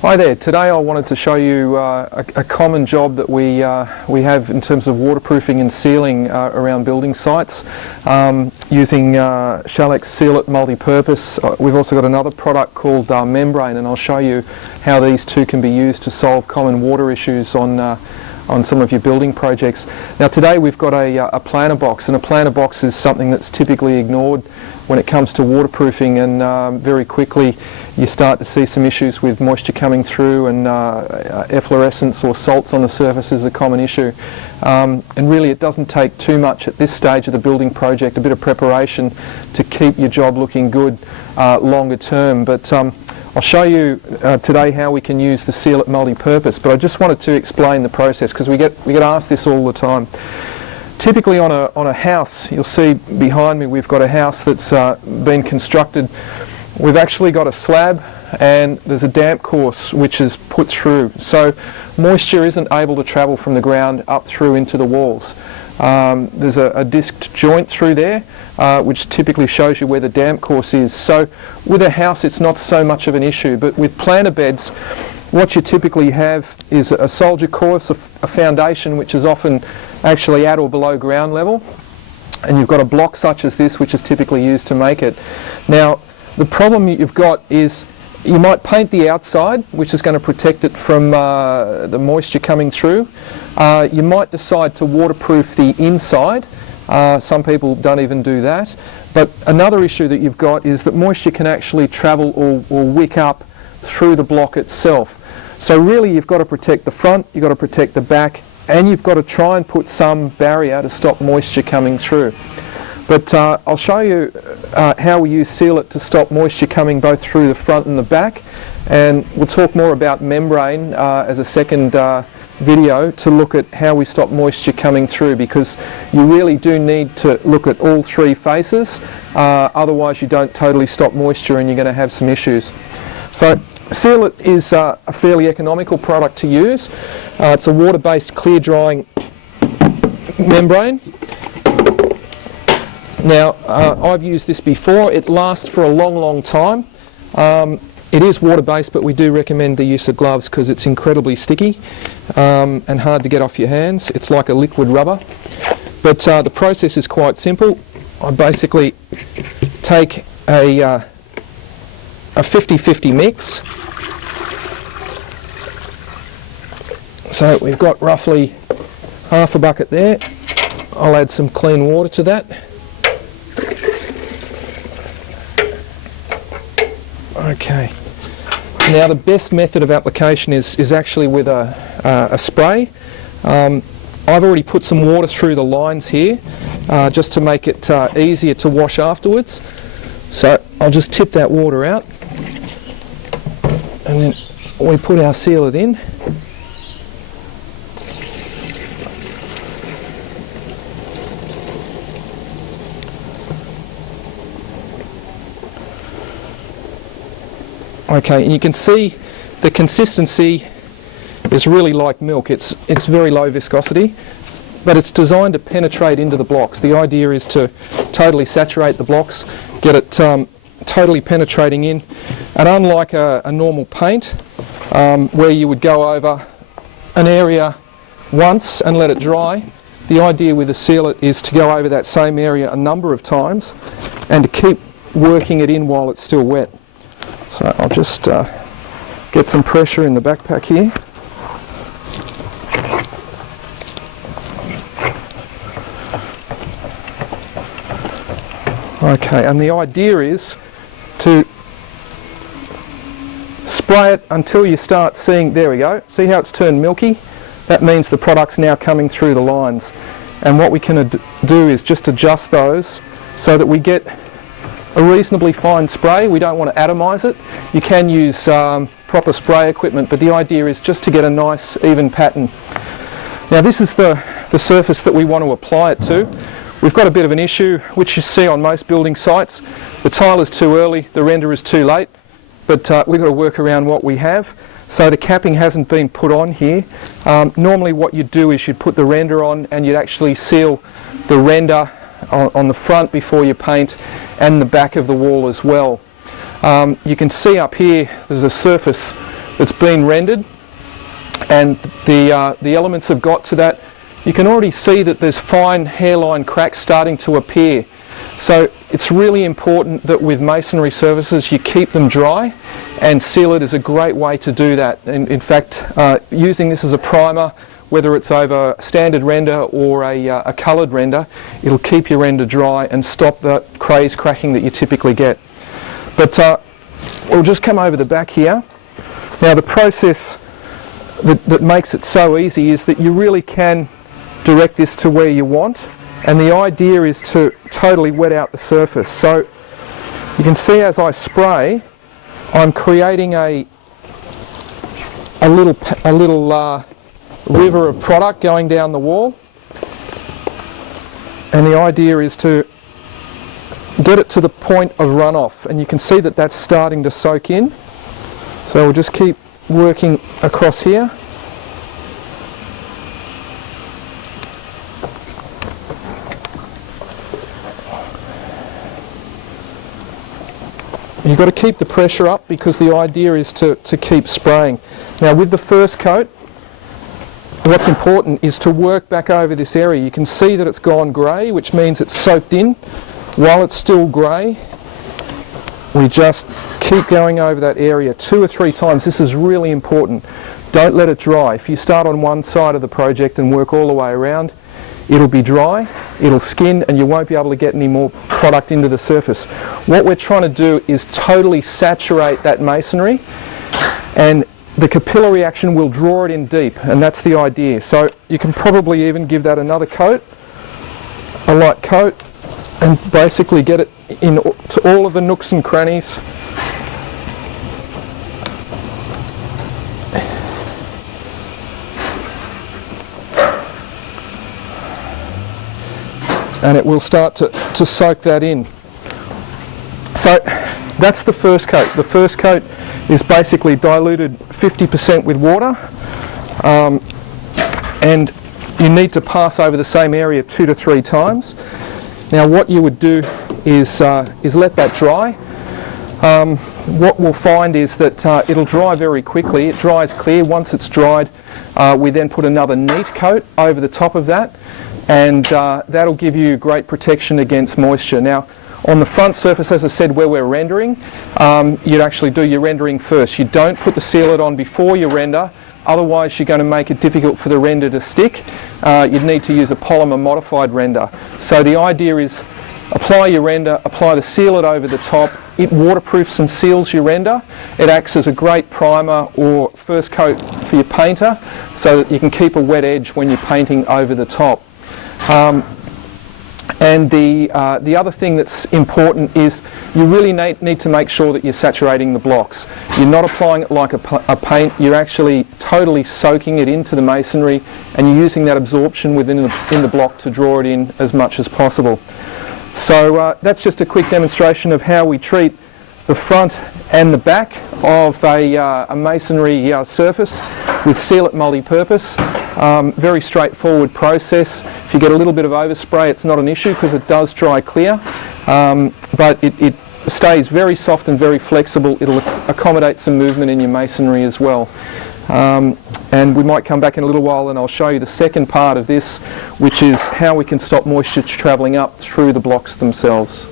Hi there. Today I wanted to show you a common job that we have in terms of waterproofing and sealing around building sites using Shalex Sealit Multipurpose. We've also got another product called Membrane, and I'll show you how these two can be used to solve common water issues on some of your building projects. Now today we've got a planter box, and a planter box is something that's typically ignored when it comes to waterproofing, and very quickly you start to see some issues with moisture coming through, and efflorescence or salts on the surface is a common issue. And really it doesn't take too much at this stage of the building project, a bit of preparation to keep your job looking good longer term. But I'll show you today how we can use the Sealit Multipurpose, but I just wanted to explain the process because we get asked this all the time. Typically on a house, you'll see behind me we've got a house that's been constructed. We've actually got a slab and there's a damp course which is put through, so moisture isn't able to travel from the ground up through into the walls. There's a disked joint through there which typically shows you where the damp course is. So with a house it's not so much of an issue, but with planter beds what you typically have is a soldier course, a foundation which is often actually at or below ground level, and you've got a block such as this which is typically used to make it. Now the problem you've got is you might paint the outside, which is going to protect it from the moisture coming through. You might decide to waterproof the inside. Some people don't even do that. But another issue that you've got is that moisture can actually travel or wick up through the block itself. So really you've got to protect the front, you've got to protect the back, and you've got to try and put some barrier to stop moisture coming through. But I'll show you how we use Sealit to stop moisture coming both through the front and the back, and we'll talk more about Membrane as a second video to look at how we stop moisture coming through, because you really do need to look at all three faces, otherwise you don't totally stop moisture and you're going to have some issues. So Sealit is a fairly economical product to use. It's a water-based clear drying membrane. Now I've used this before. It lasts for a long time. It is water-based, but we do recommend the use of gloves because it's incredibly sticky and hard to get off your hands. It's like a liquid rubber. But the process is quite simple. I basically take a 50-50 mix. So we've got roughly half a bucket there. I'll add some clean water to that. Okay. Now the best method of application is actually with a spray. I've already put some water through the lines here just to make it easier to wash afterwards. So I'll just tip that water out, and then we put our Sealit in. Okay, and you can see the consistency is really like milk. It's very low viscosity, but it's designed to penetrate into the blocks. The idea is to totally saturate the blocks, get it totally penetrating in, and unlike a normal paint where you would go over an area once and let it dry, the idea with a Sealit is to go over that same area a number of times and to keep working it in while it's still wet. So I'll just get some pressure in the backpack here. Okay, and the idea is to spray it until you start seeing, there we go, see how it's turned milky? That means the product's now coming through the lines. And what we can do is just adjust those so that we get a reasonably fine spray. We don't want to atomize it. You can use proper spray equipment, but the idea is just to get a nice even pattern. Now this is the surface that we want to apply it to. We've got a bit of an issue which you see on most building sites. The tile is too early, the render is too late, but we've got to work around what we have. So the capping hasn't been put on here. Normally what you'd do is you'd put the render on and you'd actually seal the render on the front before you paint, and the back of the wall as well. You can see up here there's a surface that's been rendered, and the elements have got to that, you can already see that there's fine hairline cracks starting to appear. So it's really important that with masonry surfaces you keep them dry, and seal it is a great way to do that. In fact, using this as a primer, whether it's over standard render or a coloured render, it'll keep your render dry and stop the craze cracking that you typically get. But we'll just come over the back here. Now the process that makes it so easy is that you really can direct this to where you want, and the idea is to totally wet out the surface. So you can see as I spray, I'm creating a little river of product going down the wall, and the idea is to get it to the point of runoff, and you can see that that's starting to soak in. So we'll just keep working across here. You've got to keep the pressure up because the idea is to keep spraying. Now with the first coat, what's important is to work back over this area. You can see that it's gone grey, which means it's soaked in. While it's still grey, we just keep going over that area 2 or 3 times. This is really important. Don't let it dry. If you start on one side of the project and work all the way around, it'll be dry, it'll skin, and you won't be able to get any more product into the surface. What we're trying to do is totally saturate that masonry, and the capillary action will draw it in deep, and that's the idea. So you can probably even give that another coat, a light coat, and basically get it into all of the nooks and crannies. And it will start to soak that in. So that's the first coat. The first coat is basically diluted 50% with water, and you need to pass over the same area 2 to 3 times. Now what you would do is let that dry. What we'll find is that it'll dry very quickly. It dries clear. Once it's dried, we then put another neat coat over the top of that, and that'll give you great protection against moisture. Now on the front surface, as I said, where we're rendering, you'd actually do your rendering first. You don't put the sealant on before you render, otherwise you're going to make it difficult for the render to stick. You'd need to use a polymer modified render. So the idea is apply your render, apply the sealant over the top. It waterproofs and seals your render. It acts as a great primer or first coat for your painter, so that you can keep a wet edge when you're painting over the top. And the other thing that's important is you really need to make sure that you're saturating the blocks. You're not applying it like a paint, you're actually totally soaking it into the masonry, and you're using that absorption within the block to draw it in as much as possible. So that's just a quick demonstration of how we treat the front and the back of a masonry surface with Sealit Multipurpose. Very straightforward process. If you get a little bit of overspray, it's not an issue because it does dry clear, but it stays very soft and very flexible. It'll accommodate some movement in your masonry as well. And we might come back in a little while and I'll show you the second part of this, which is how we can stop moisture travelling up through the blocks themselves.